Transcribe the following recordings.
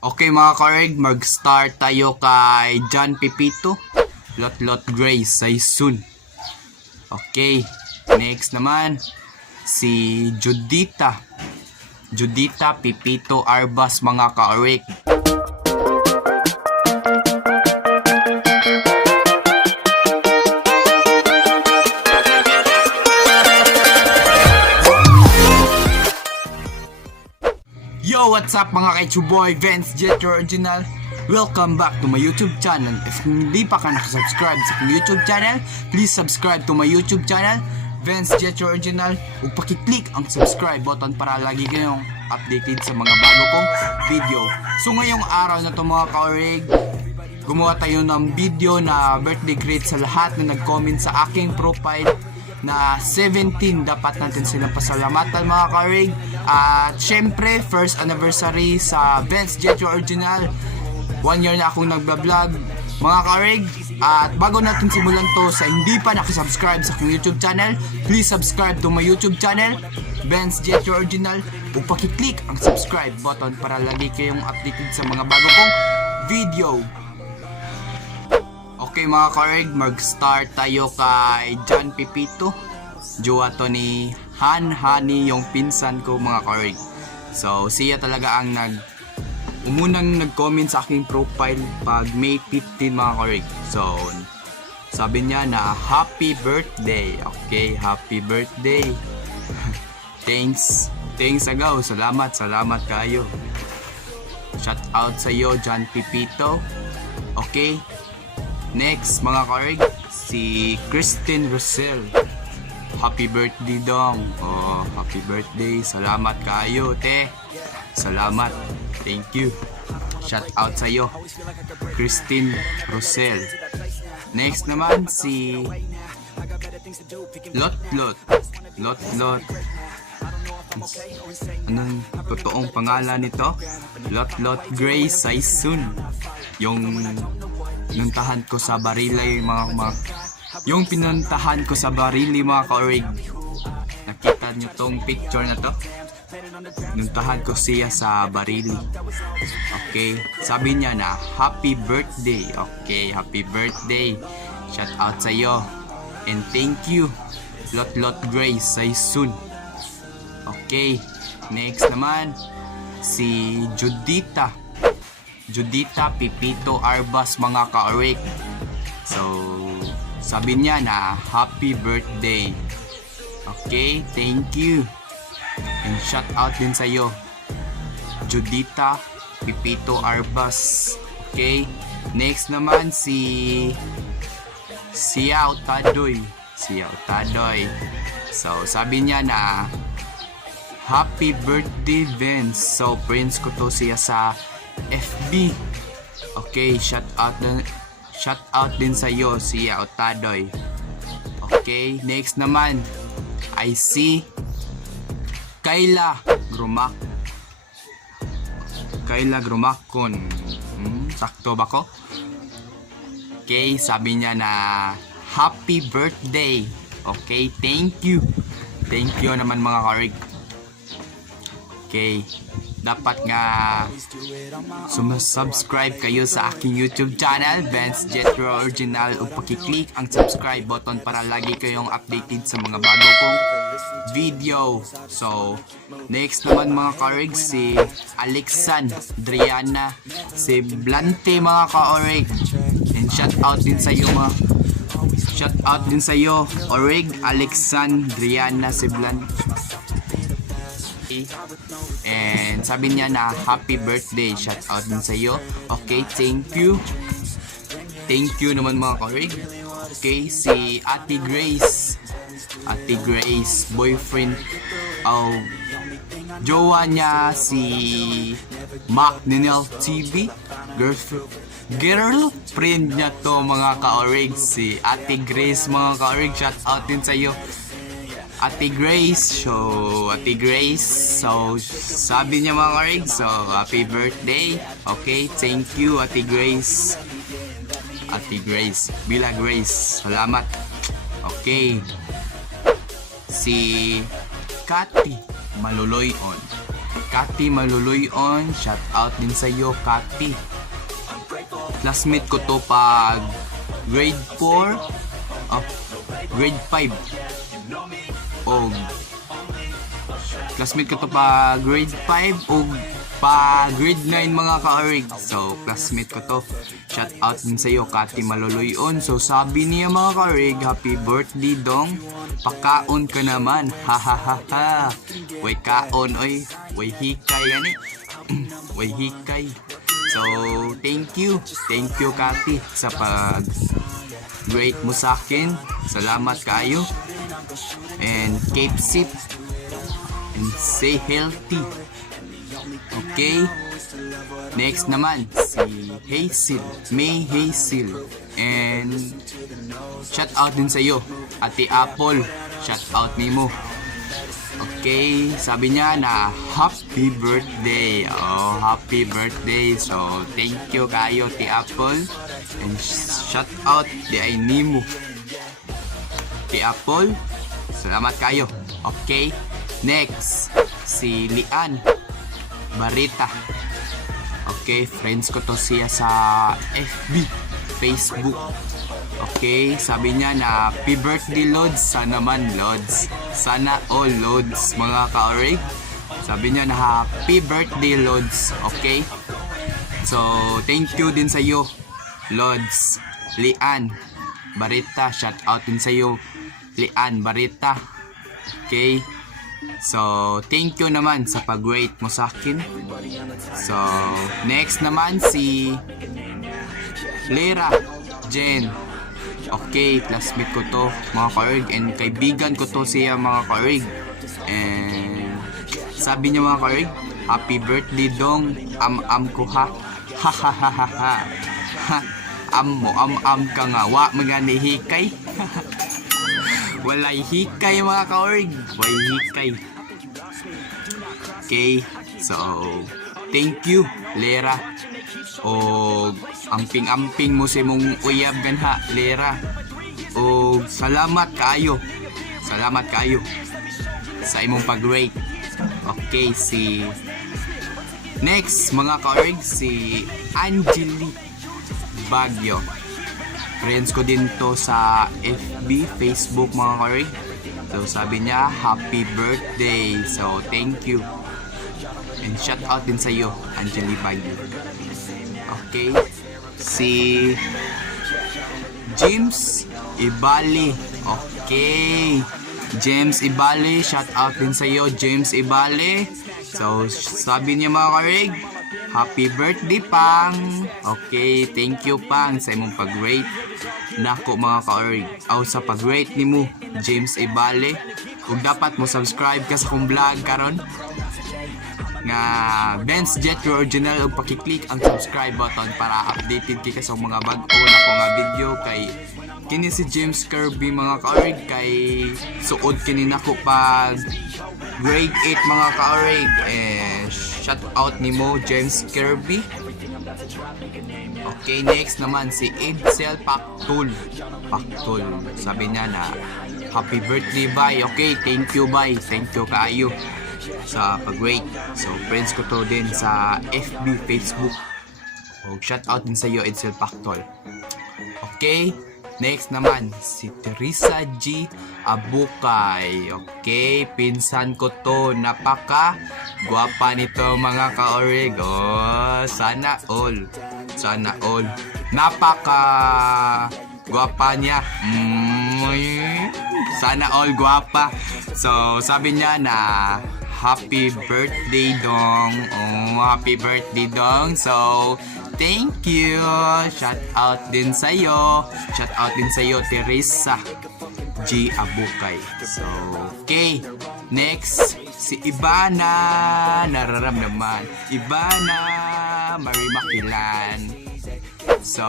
Okay mga kareg, mag-start tayo kay John Pipito, Lot Grace, Saisun. Okay, next naman si Judita Pipito Arbas mga kareg. Yo, what's up mga kaichuboy, Vince Jet Original. Welcome back to my YouTube channel. If hindi pa ka nakasubscribe sa aking YouTube channel, please subscribe to my YouTube channel, Vince Jet Original. Ug paki-click ang subscribe button para lagi kayong updated sa mga bago kong video. So ngayong araw na to mga kaorig, gumawa tayo ng video na birthday greet sa lahat na nag-comment sa aking profile na 17. Dapat natin silang pasalamatan mga karig. At syempre first anniversary sa Vince Jet Original. 1 year na akong nagbablog mga karig. At bago natin simulan to, sa hindi pa nakasubscribe sa aking YouTube channel, please subscribe to my YouTube channel, Vince Jet Original. Ug paki-click ang subscribe button para lagi kayong updated sa mga bago kong video. Okay mga karig, mag-start tayo kay John Pipito. Jowa to ni Honey, yung pinsan ko mga karig. So siya talaga ang umunang nag-comment sa aking profile pag May 15 mga karig. So sabi niya na happy birthday. Okay, happy birthday. Thanks agaw. Salamat kayo. Shout out sa iyo John Pipito. Okay. Next mga karig, si Christine Rosel. Happy birthday dong. Oh, happy birthday. Salamat kayo, te. Salamat. Thank you. Shout out sa iyo, Christine Rosel. Next naman si Lot. Anong totoong pangalan nito? Lot Grace Saisun. Yung pinuntahan ko sa Barilay yung pinuntahan ko sa Barilay mga kaorig. Nakita nyo tong picture na to? Pinuntahan ko siya sa Barilay. Okay, sabi niya na happy birthday. Okay, happy birthday. Shout out sa iyo and thank you Lot Grace Saisun. Okay, next naman si Judita Pipito Arbas mga kaorig. So sabi niya na happy birthday. Okay, thank you and shout out din sa iyo Judita Pipito Arbas. Okay, next naman si Xiao Tadoy. So sabi niya na happy birthday Vince. So friends ko to siya sa FB. Okay, shout out din sa iyo si Otadoy. Okay, next naman I see Kayla Grumakon. Sakto ba ko? Okay, sabi niya na happy birthday. Okay, thank you naman mga karig. Okay, dapat nga subscribe kayo sa aking YouTube channel, Vince Jet Original, ug paki-click ang subscribe button para lagi kayong updated sa mga bago kong video. So next naman mga kaorig, si Alexandriana Blante mga kaorig. And shout out din sa iyo orig, Alexandriana Blante. And sabi niya na happy birthday. Shout out din sa iyo. Okay, thank you naman mga kaorig. Okay, si Ate Grace boyfriend jowa niya si Mac Ninel TV, girlfriend niya to mga kaorig, si Ate Grace mga kaorig. Shout out din sa iyo Ate Grace. So sabi niya mga karig, so happy birthday. Okay, thank you Ate Grace. Bila Grace, salamat. Okay, si Cathy Maluloyon. Kati Maluluyon, shout out din sa iyo, Kati. Classmate ko to pag grade 4, grade 5. Classmate ko to pa grade 5 o pa grade 9 mga ka-orig. So, classmate ko to. Shout out din sa iyo, Kati Maluluyon. So, sabi niya mga ka-orig, happy birthday dong. Pakaon ka naman. Ha ha ha ha. Way kaon oy. Way hikay ani. Way hikay. So, thank you. Thank you, Kati, sa pag-great mo sa akin. Salamat kayo. And keep safe. And stay healthy. Okay? Next naman, si Hazel. May Hazel. And shout out din sa iyo, Ate Apple. Shout out ni mo. Okay, sabi niya na happy birthday. Oh, happy birthday. So, thank you kayo, Ate Apple. And shout out di ay ni mo. Ate Apple, salamat kayo. Okay, next, si Lian Barita. Okay, friends ko to siya sa FB, Facebook. Okay, sabi niya na happy birthday Lods. Sana man Lods. Sana all Lods mga ka-orig. Sabi niya na happy birthday Lods. Okay, so thank you din sa iyo Lods. Lian Barita, shout out din sa iyo Lian Barita. Okay, so thank you naman sa pag-rate mo sa akin. So next naman si Lera Jen. Okay, classmate ko to mga ka-orig, and kaibigan ko to siya mga ka-orig. And sabi niya mga ka-orig, happy birthday dong, am ko ha. Ha ha ha ha ha. Am ka nga, wa mga hikay. Walay hikay mga ka-orig, walay hikay. Okay, so thank you Lera. O amping-amping mo si mong uyab ganha Lera. O salamat kaayo. Salamat kaayo sa imong pag-rate. Okay, si next mga ka-orig, si Angeli Bagyo. Friends ko din to sa FB, Facebook mga ka-orig. So sabi niya happy birthday. So thank you. And shout out din sa iyo, Angeli Bagyo. Okay, si James Ibali. Okay, James Ibali, shout out din sa iyo, James Ibali. So sabi niya mga ka-orig, happy birthday Pang. Okay, thank you Pang sa imong pag-rate nako mga ka-orig. Aw sa pag-rate nimo James Ibali. Kung dapat mo subscribe ka sa akong vlog karon nga Benz Jet Your Original, ug paki-click ang subscribe button para updated kay sa mga bag-o na ko nga video. Kay kini si James Kirby mga ka-orig, kay suod kini nako pag grade 8 mga ka-orig. Shout out nimo James Kirby. Okay, next naman si Edsel Paktul. Sabi niya na happy birthday bye. Okay, thank you bye. Thank you kaayo sa pag-rate. So friends ko to din sa FB, Facebook. O shout out din sa iyo Edsel Paktul. Okay, next naman si Teresa G Abukay. Okay, pinsan ko to, napaka gwapa nito mga ka-orig. Oh, sana all napaka gwapa niya. Sana all gwapa. So sabi niya na happy birthday dong. Oh, happy birthday dong. So thank you. Shout out din sa iyo. Teresa G Abukay. So okay, next si Ibana Nararamdaman. Ibana Marimakilan. So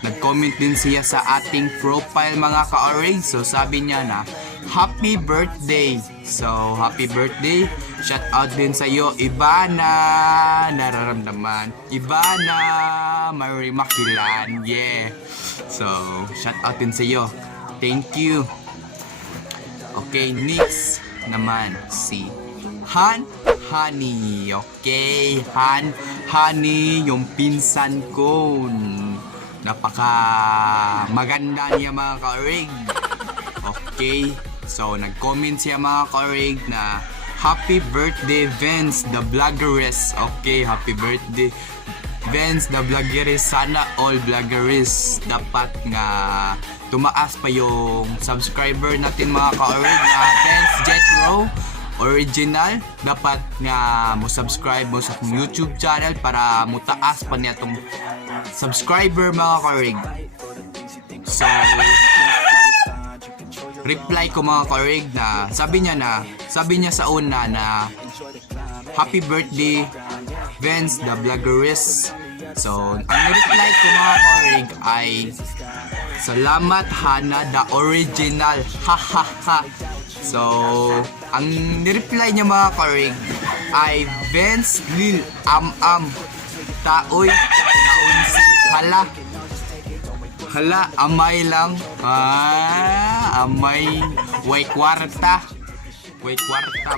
nag-comment din siya sa ating profile mga ka-orig. So sabi niya na happy birthday. So happy birthday. Shout out din sa iyo Ibana Nararamdaman. Ibana Marimakilan. Yeah. So shout out din sa iyo. Thank you. Okay, next naman si Honey. Okay, Honey, yung pinsan ko. Napaka maganda niya mga ka-orig. Okay, so nag-comment siya mga ka-orig na happy birthday Vince the Vloggeress. Okay, happy birthday Vince the Vloggeress. Sana all vloggeress dapat nga tumaas pa yung subscriber natin mga ka-orig na Vince Jetro Original. Dapat nga mo subscribe mo sa YouTube channel para mo taas pa niya tong subscriber mga ka-orig. So reply ko mga ka-orig na sabi niya sa una na happy birthday Vince the Vloggeress. So ang reply ko mga ka-orig ay salamat Hana the Original. Ha ha ha. So ang nireply niya mga ka-orig ay Vince Lil Am Taoy Naunsi. Hala, amay lang. Amay. Way kwarta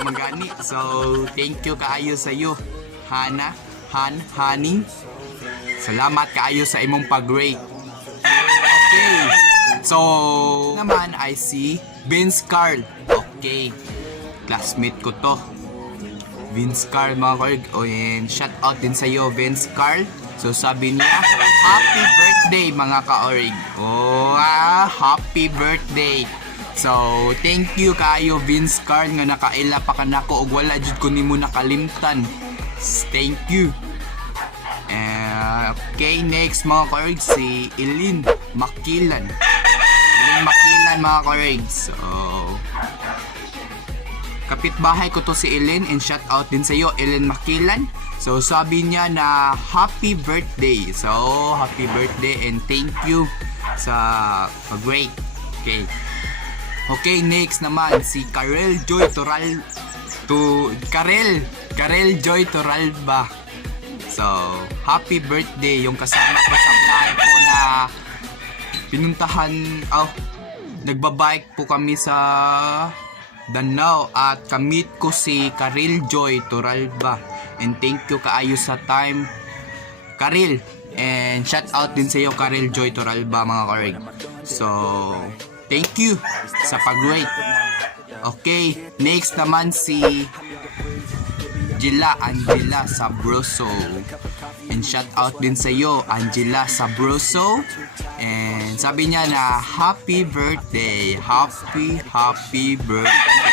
magani. So, thank you kaayo sa iyo, Honey. Salamat kaayo sa imong pag-rate. Okay. So, naman I see Vince Carl. Okay. Classmate ko to. Vince Carl mga ka-orig. And shout out din sa iyo, Vince Carl. So sabi niya, happy birthday mga ka-orig. Happy birthday. So thank you kayo Vince Carl nga nakaila pa ka nako og wala jud ko nimo nakalimtan. Thank you. Okay, next mga ka-orig si Eileen Makilan. Mga ka-orig. So kapitbahay ko to si Eileen and shout out din sa iyo Eileen Makilan. So sabi niya na happy birthday. So happy birthday and thank you sa pag-rate. Okay. Okay, next naman si Karel Joy Joy Toralba. So happy birthday yung kasama ko sa bahay ko na pinuntahan. Nagbabike po kami sa Danao at kamit ko si Karel Joy Toralba. And thank you kaayo sa time, Karel. And shout out din sa iyo, Karel Joy Toralba mga ka-orig. So, thank you sa pag-rate. Okay, next naman si Angela Sabroso. And shout out din sa iyo, Angela Sabroso. And sabi niya na happy birthday. Happy birthday.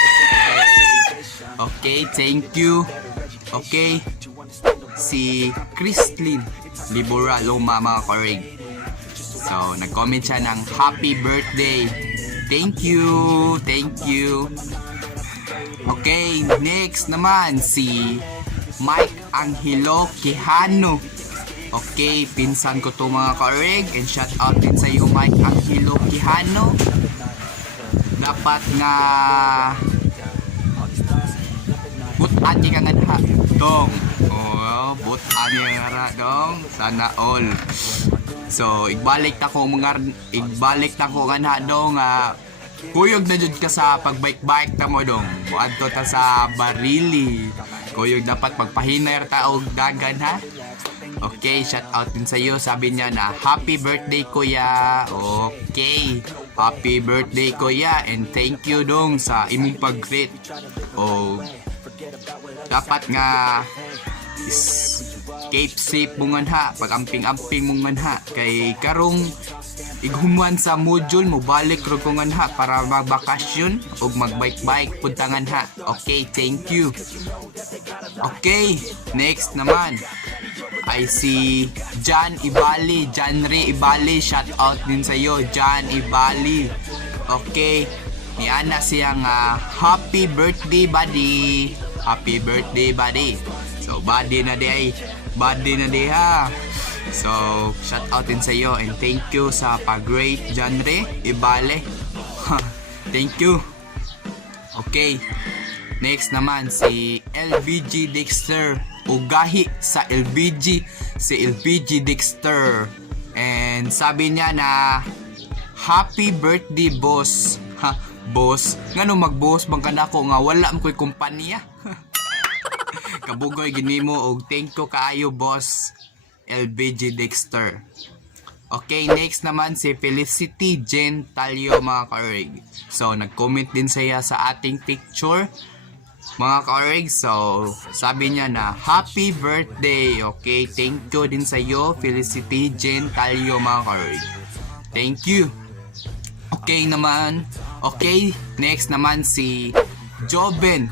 Okay, thank you. Okay, si Kristlyn Libora Loma mga ka-orig. So, nag-comment siya ng happy birthday. Thank you. Okay, next naman si Mike Angelo Quijano. Okay, pinsan ko to mga ka-orig. And shout out din sa iyo Mike Angelo Quijano. Dapat nga butan ka nga dong. Butan nga dong. Sana all. So, igbalik ta ko nga dong. Kuyog na jud ka sa pagbike-bike ta mo dong. Muadto ta sa Barili. Kuyog dapat magpahinay ta og dagan ha. Okay, shout out din sa iyo. Sabi niya na happy birthday kuya. Okay. Happy birthday kuya and thank you dong sa imong pag-greet. Dapat nga escape safe mo nga pag amping mo nga kay karong ighuman sa module mo balik ro ko nga para magbakasyon og magbike-bike punta nga. Okay, thank you. Okay, next naman ay si John Ray Ibali. Shout out din sa iyo John Ibali. Okay, niana siyang happy birthday buddy. Happy birthday buddy. So buddy na di ha. So shout out din sa iyo and thank you sa pag-rate John Ray Ibali. Thank you. Okay, next naman si LBG Dexter. Ugahi sa LBG, si LBG Dexter. And sabi niya na happy birthday boss. Boss, ngano mag-boss bang kanako nga wala mo ko'y kumpanya. kabugoy ginimo og thank you kaayo boss LBG Dexter. Okay, next naman si Felicity Jen Talio mga ka-org. So, nag-comment din siya sa ating picture mga ka-org. So, sabi niya na happy birthday. Okay, thank you din sa iyo Felicity Jen Talio mga ka-org. Thank you. Okay naman. Okay, next naman si Joben.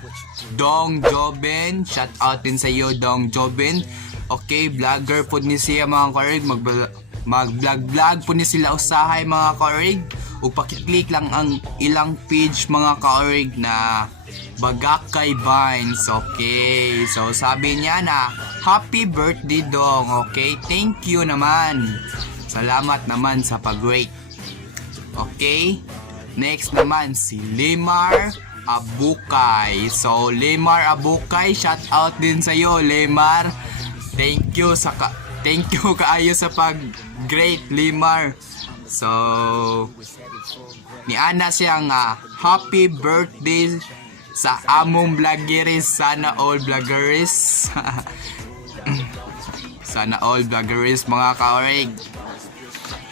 Dong Joben. Shout out din sa iyo Dong Joben. Okay, vlogger po ni siya mga ka-org. Mag-vlog po ni sila usahay mga ka-org. O pakiclick lang ang ilang page mga ka-org na Bagakay Vines. Okay, so sabi niya na happy birthday Dong. Okay, thank you naman. Salamat naman sa pag-rate. Okay, next naman si Lemar Abukay. So Lemar Abukay, shout out din sa iyo Lemar. Thank you kaayo sa pag-great Lemar. So ni ana siya nga happy birthday sa among vloggeries. Sana all vloggeries. Sana all vloggeries mga ka-org.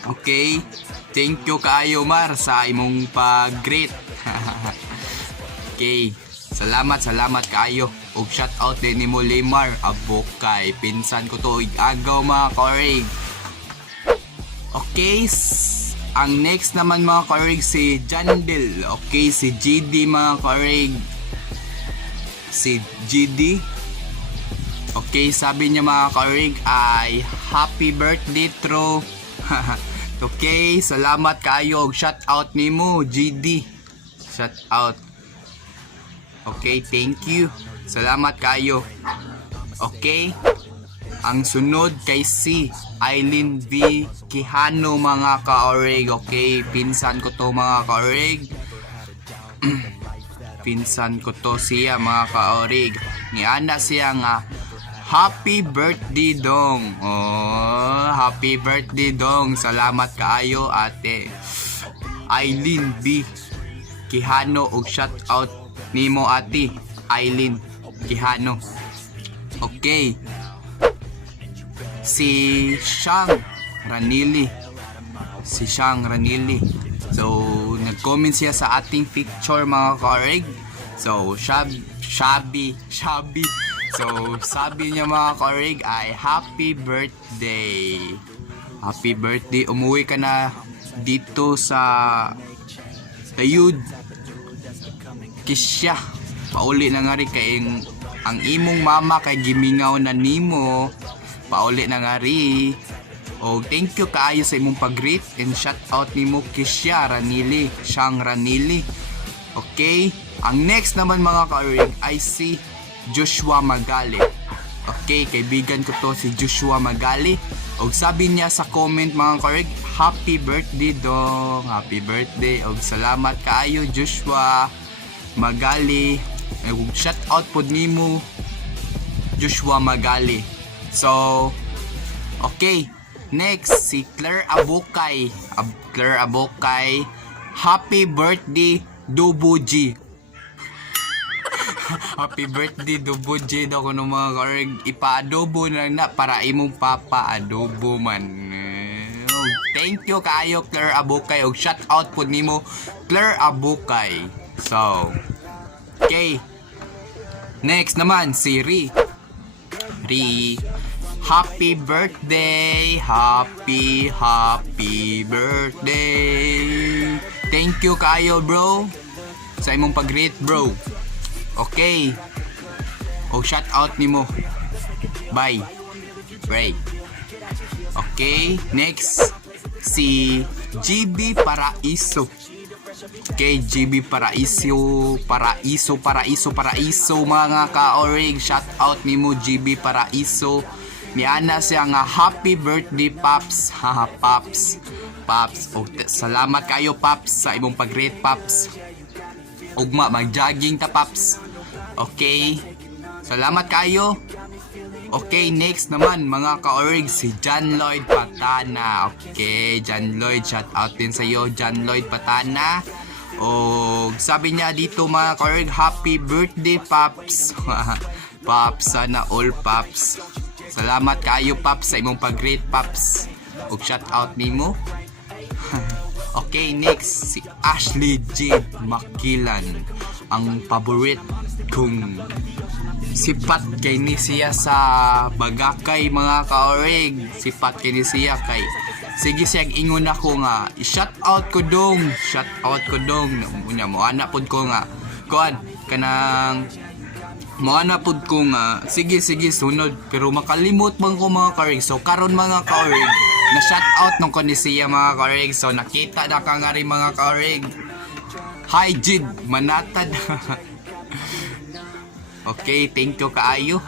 Okay, thank you kaayo Mar sa imong pag-great. Okay, salamat kaayo. Og shout out din ni mo Lemar Abukay. Pinsan ko to agaw mga ka-org. Okay, ang next naman mga ka-org si Jandel. Okay, si GD mga ka-org. Si GD. Okay, sabi niya mga ka-org ay happy birthday Tro. Okay, salamat kayo. Shout out nimo GD. Shout out. Okay, thank you. Salamat kayo. Okay. Ang sunod kay si Eileen V. Quijano mga ka-org. Okay, pinsan ko to mga ka-org. Pinsan ko to siya mga ka-org. Ni ana siya nga happy birthday Dong. Oh, happy birthday Dong. Salamat kaayo ate Eileen V. Quijano og shout out nimo ate Eileen Quijano. Okay. Si Shang Ranili. So, nag-comment siya sa ating picture mga ka-org. So, shabby. So, sabi niya mga ka-org ay happy birthday. Happy birthday. Umuwi ka na dito sa Tayud. Kisya. Pauli na nga rin kay ang imong mama kay gimingaw na nimo. Pauli na nga rin. O thank you kaayo sa imong pag-greet and shout out nimo Kisya Ranili, Shang Ranili. Okay, ang next naman mga ka-org ay si Joshua Magali. Okay, kaibigan ko to si Joshua Magali. O sabi niya sa comment mga ka-org, happy birthday Dong. Happy birthday. O salamat kaayo Joshua Magali. Shout out po nimo Joshua Magali. So, okay. Next, si Claire Abukay. Claire Abukay. Happy birthday, Dubo G. Happy birthday, Dubo G. Daw ko ng mga ka-org. Ipa-adobo na para imong papa-adobo man. Thank you kaayo, Claire Abukay. O shout out po nimo, Claire Abukay. So, okay. Next naman, si Ri. Happy birthday. Happy birthday. Thank you kayo bro sa imong pag-greet bro. Okay. O shout out nimo. Bye. Break. Okay, next si GB Paraiso. Okay, GB Paraiso mga ka-org. Shout out nimo GB Paraiso. Niana siya nga happy birthday Paps. Haha Paps. O salamat kayo Paps sa imong pag-greet Paps. Ugma mag-jogging ta Paps. Okay. Salamat kayo. Okay, next naman mga ka-org si John Lloyd Patana. Okay, John Lloyd, shout out din sa iyo John Lloyd Patana. O sabi niya dito mga ka-org, happy birthday Paps. Paps, sana all Paps. Salamat kaayo Paps sa imong pag-rate Paps. Ug shout out nimo. Okay, next si Ashley Jade Makilan. Ang paborit kong sipat kay ni siya sa Bagakay mga kaorig. Sipat kay ni siya kay sige siyang ingon ako nga i-shout out ko dong. Shout out ko dong. Unya mo ana pod ko nga kuan kanang mo ana pod ko nga sige sunod pero makalimot man ko mga kaorig. So karon mga kaorig na shout out nung ni siya mga kaorig. So nakita na ka nga rin mga kaorig. Hi Jid manatad. Okay, thank you kaayo.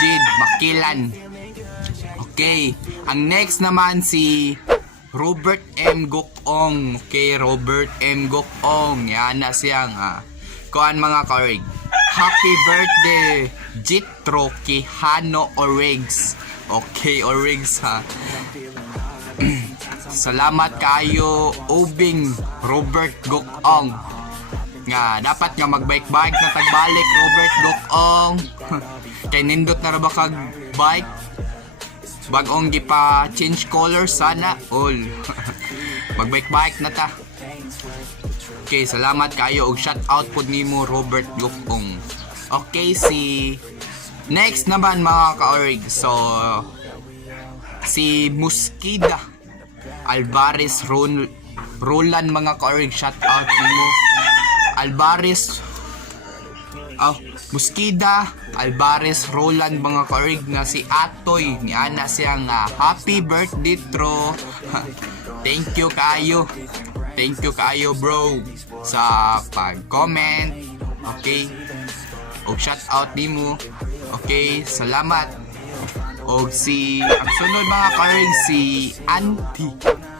Jid Makilan. Okay, ang next naman si Robert M. Gokong. Okay, Robert M. Gokong. Yan na siyang kuan mga kaorig. Happy birthday Jitro Kihano Origs. Okay, Origs ha. Salamat kayo Obing Robert Gokong. Nga dapat nga magbike-bike na tagbalik Robert Gokong. Kay nindot na ra ba kag bike? Bagong gipa change color sana all. Magbike-bike na ta. Okay, salamat kayo og shout out pod nimo Robert Gokong. Okay, si next naman mga kaorig. So si Muskida Alvarez Roland mga kaorig, shout out nimo Alvarez Muskida Alvarez Roland mga kaorig nga si Atoy ni ana siya nga happy birthday tro. Thank you kayo bro sa pag-comment. Okay, og shout out nimo. Okay, salamat. Og si ang sunod mga kaorig si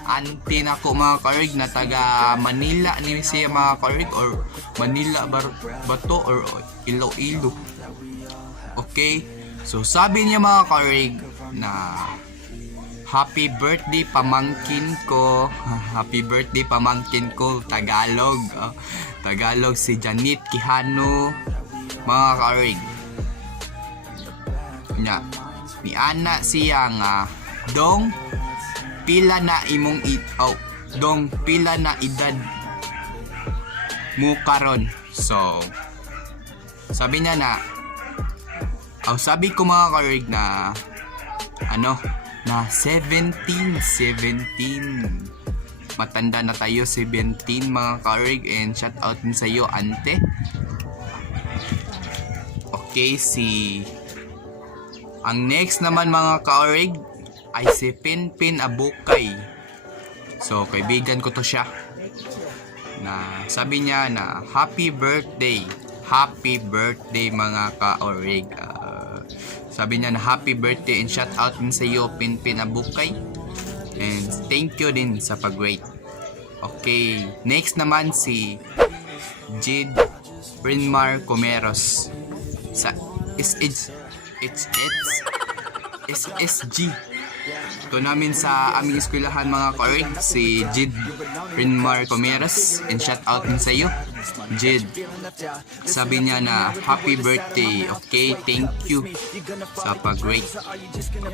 Auntie nako mga kaorig na taga Manila ni siya mga kaorig or Manila bato or Iloilo. Okay, so sabi niya mga kaorig na happy birthday pamangkin ko. Happy birthday pamangkin ko Tagalog. Tagalog si Janet Kihano mga kaorig. Nya ni ana siya nga dong pila na imong dong pila na edad mo karon. So sabi niya na sabi ko mga kaorig na na 17 matanda na tayo 17 mga kaorig. And shout out din sa iyo ante. Okay, ang next naman mga kaorig ay si Pinpin Abukay. So kaibigan ko to siya na sabi niya na happy birthday mga kaorig. Sabi niya na happy birthday and shout out din sa iyo Pinpin Abukay. And thank you din sa pag-rate. Okay, next naman si Jid Rinmar Comeros sa SSG. Ito namin sa aming eskwelahan mga kaorig si Jid Rinmar Comeros. And shout out din sa iyo Jid. Sabi niya na happy birthday. Okay, thank you sa pag-rate.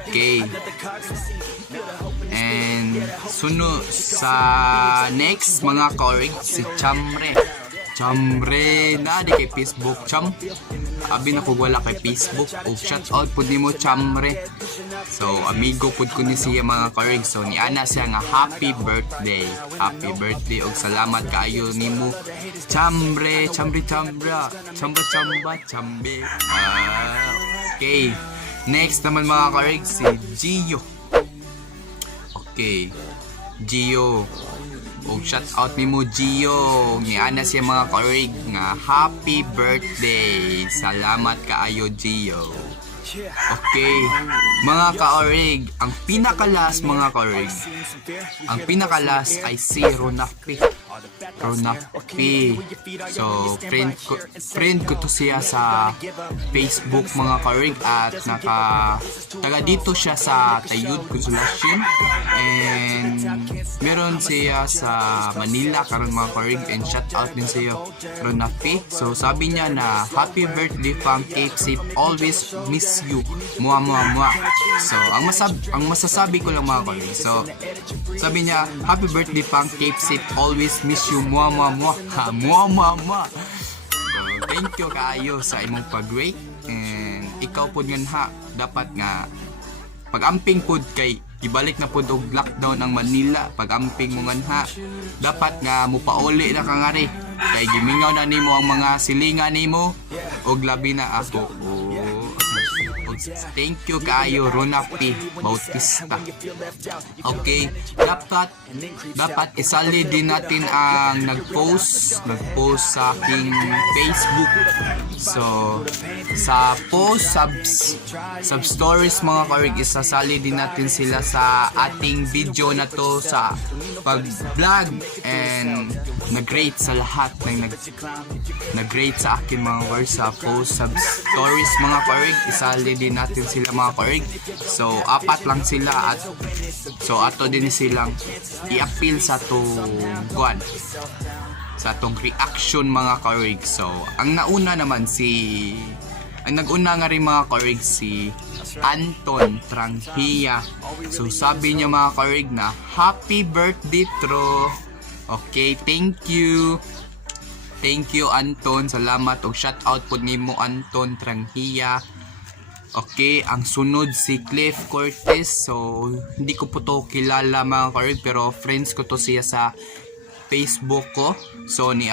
Okay, and sunod sa next mga kaorig si Chamre na di kay Facebook Cham. Abi na ko wala kay Facebook. O shout out pud nimo Chamre. So amigo pud ko ni siya mga kaorig. So ni ana siya nga happy birthday og salamat kaayo nimo Chamre. Okay, next naman mga kaorig si Gio. Okay, Gio. Og shout out nimo Gio. Ni ana siya mga kaorig nga happy birthday. Salamat kaayo Gio. Okay, mga kaorig, ang pinakalas mga kaorig. Ang pinakalas ay si Ronapi. Ronapi. So friend ko to siya sa Facebook mga karig, at taga dito siya sa Tayud Consolacion, and meron siya sa Manila karon mga karig, and shout out din sa iyo Ronapi. So sabi niya na happy birthday fam, keep safe, always miss you, mua. So ang masasabi ko lang mga karig, so sabi niya happy birthday fam, keep safe, always miss you, mua. So, thank you kaayo sa imong pag-rate, and ikaw pod nga ha, dapat nga pag-amping pod kay ibalik na pod og lockdown ang Manila. Pag-amping mo nga dapat nga mupauli na ka nga ri, kay gimingaw na nimo ang mga silingan nimo, og labi na ako. Thank you kaayo Ronapi Bautista. Okay, dapat isali din natin ang nag-post sa aking Facebook. So sa post sub stories mga karig, isasali din natin sila sa ating video na to sa pag-vlog, and nag-rate sa lahat ng nag-rate sa akin mga karig sa post sub stories mga karig, isali din natin sila mga karig. So 4 lang sila, at so ato din silang i-appeal sa tong sa tong reaction mga karig. So ang naguna nga rin mga karig si Anton Tranghia. So sabi niya mga karig na happy birthday Tro. Okay, thank you Anton, salamat, og shout out po nimo Anton Tranghia. Okay, ang sunod si Cliff Cortez. So hindi ko po to kilala mga karig, pero friends ko to siya sa Facebook ko. So ni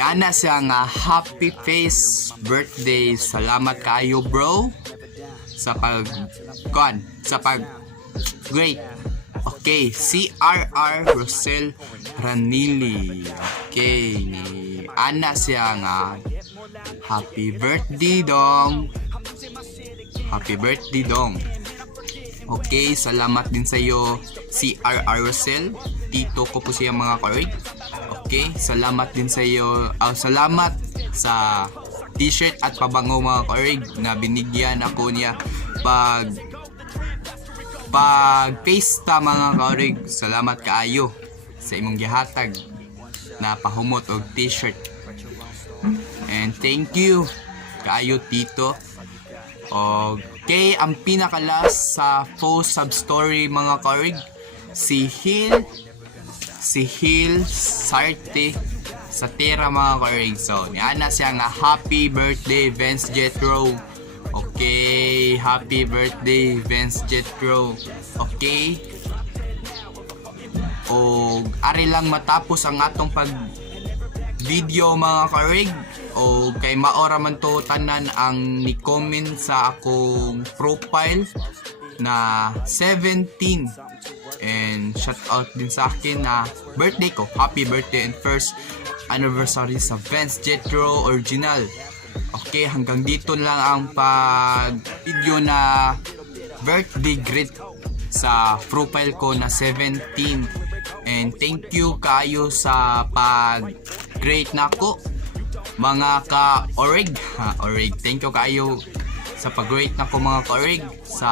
Ana siya nga happy face birthday. Salamat kayo bro sa pag great. Okay, CRR Rosel Ranili. Okay, ni Ana siya nga happy birthday dong. Okay, salamat din sa iyo CRR Rosel. Tito ko po siya mga karig. Okay, salamat din sa iyo. Salamat sa t-shirt at pabango mga karig na binigyan ako niya pag pesta mga karig. Salamat kaayo sa imong gihatag na pahumot og t-shirt, and thank you kaayo Tito. Okay, ang pinakalas sa post sub story mga karig, si Hill Sarte sa Tera mga karig. So niana siya nga happy birthday Vince Jetro. Okay, happy birthday Vince Jetro. Okay, o ari lang matapos ang atong pag video mga karig, o kay maora man to tanan ang ni-comment sa akong profile na 17, and shout out din sa akin na birthday ko, happy birthday and first anniversary sa Vince Jetro Original. Okay, hanggang dito lang ang pag video na birthday greet sa profile ko na 17, and thank you kayo sa pag great na ako mga ka-orig. Thank you kayo sa pag-rate na ko mga ka-orig. Sa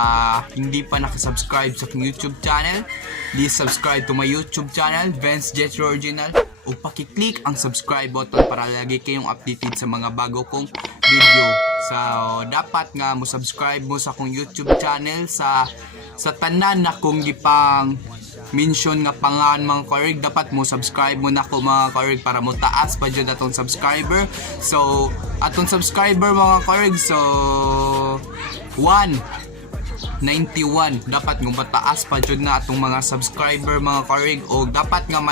hindi pa nakasubscribe sa aking YouTube channel, please subscribe to my YouTube channel Vince Jetro Original, o pakiclick ang subscribe button para lagi kayong updated sa mga bago kong video. So dapat nga mo subscribe mo sa akong YouTube channel sa tanan na kong gipang mention nga pangan mga karig. Dapat mo subscribe mo na ko mga karig para mo taas pa dyan atong subscriber. So atong subscriber mga karig, so 191 dapat nga mataas pa dyan na atong mga subscriber mga karig, o dapat nga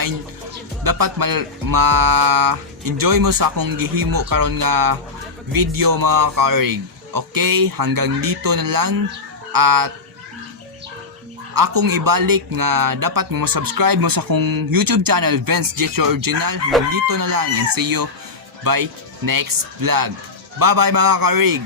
ma-enjoy mo sa akong gihimo karon nga video mga karig. Okay, hanggang dito na lang, at akong ibalik nga dapat mo subscribe mo sa akong YouTube channel Vince Jetro Original. Hanggang dito na lang, and see you by next vlog. Bye bye mga karig.